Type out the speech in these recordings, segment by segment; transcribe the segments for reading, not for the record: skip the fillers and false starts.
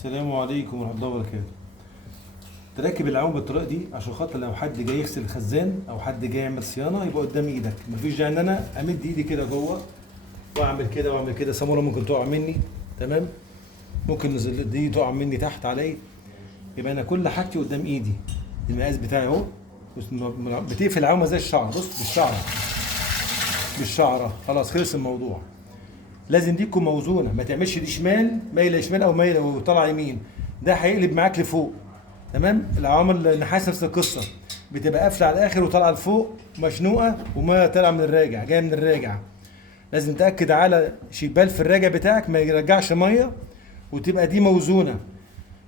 السلام عليكم ورحمة الله وبركاته. تركب العوم بالطريقة دي عشان خاطر لو حد جاي يغسل الخزان أو حد جاي يعمل صيانة يبقى قدام إيدك، مفيش داعي إن أنا أمد إيدي كده جوه وأعمل كده وأعمل كده، صامولة ممكن تقع مني، تمام؟ ممكن دي تقع مني تحت عليا، يبقى أنا كل حاجتي قدام إيدي، المقاس بتاعي أهو، بتقفل العومة زي الشعر، بص بالشعرة، خلاص خلص الموضوع. لازم دي تكون موزونه، ما تعملش دي شمال مايله شمال او مايله وطالعه يمين، ده هيقلب معاك لفوق، تمام؟ العوامل النحاس نفس القصه، بتبقى قافله على الاخر وطالعه لفوق مشنوقه وما طالعه من الراجع، جايه من الراجع. لازم تاكد على شبال في الراجع بتاعك ما يرجعش ميه، وتبقى دي موزونه.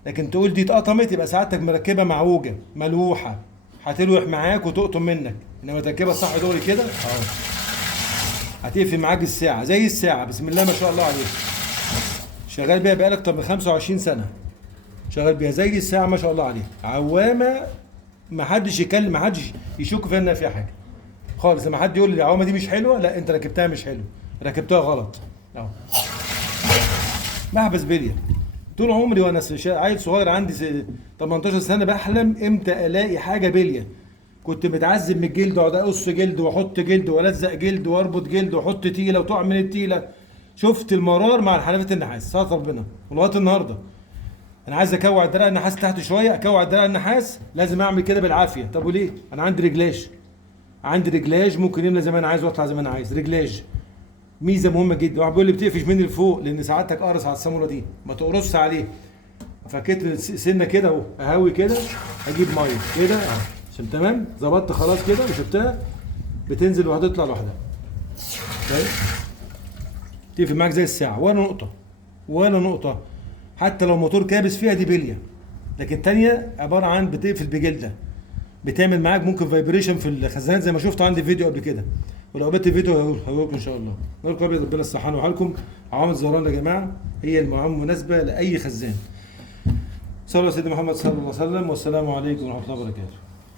لكن تقول دي اتقطمت يبقى سعادتك مركبه معوجه ملوحه، هتلوح معاك وتقطم منك، انما تركبها صح دوري كده هتقفل معاك الساعة زي الساعة، بسم الله ما شاء الله عليك. شغال بيها بقالك اكتر من 25 سنة. شغال بيها زي الساعة ما شاء الله عليك. عوامة ما حدش يكلم، ما حدش يشك فيها انها فيها حاجة. خالص، لما حد يقول لي العوامة دي مش حلوة، لا انت ركبتها مش حلو، ركبتها غلط. اهو. محبس بلية. طول عمري وانا عيل صغير عندي 18 سنة بحلم امتى الاقي حاجة بلية. كنت متعذب من الجلد، واقعد اقص جلد واحط جلد والزق جلد واربط جلد واحط تيله وتقع من التيله. شفت المرار مع الحلفات النحاس، صلاه ربنا. ولغايه النهارده انا عايز اكوع الدراع النحاس تحت شويه، اكوع الدراع النحاس لازم اعمل كده بالعافيه. طب وليه؟ انا عندي رجلاج ممكن يملى زي ما انا عايز واطلع زي ما انا عايز. رجلاج ميزه مهمه جدا. واحد بيقول لي بتقفش مني لفوق، لان سعادتك قرص على الصاموله دي، ما تقرصش عليه. فكيت سنه كده اهو، اهوي كده، اجيب ميه كده اهو عشان تمام. ظبطت خلاص كده وسبتها بتنزل وهتطلع لوحدها. طيب تقفل معاك زي الساعه، ولا نقطه. حتى لو موتور كابس فيها دي بليه، لكن الثانيه عباره عن بتقفل بجلده، بتعمل معاك ممكن فايبريشن في الخزانات زي ما شفت عندي فيديو قبل كده. ولو قابلت الفيديو هقولكم ان شاء الله. نقول ابيض ربنا الصحه وحالكم. عوامل الزهران يا جماعه هي المعامل مناسبه لاي خزان. صلوا على سيدنا محمد صلى الله عليه وسلم، والسلام عليكم ورحمه الله وبركاته.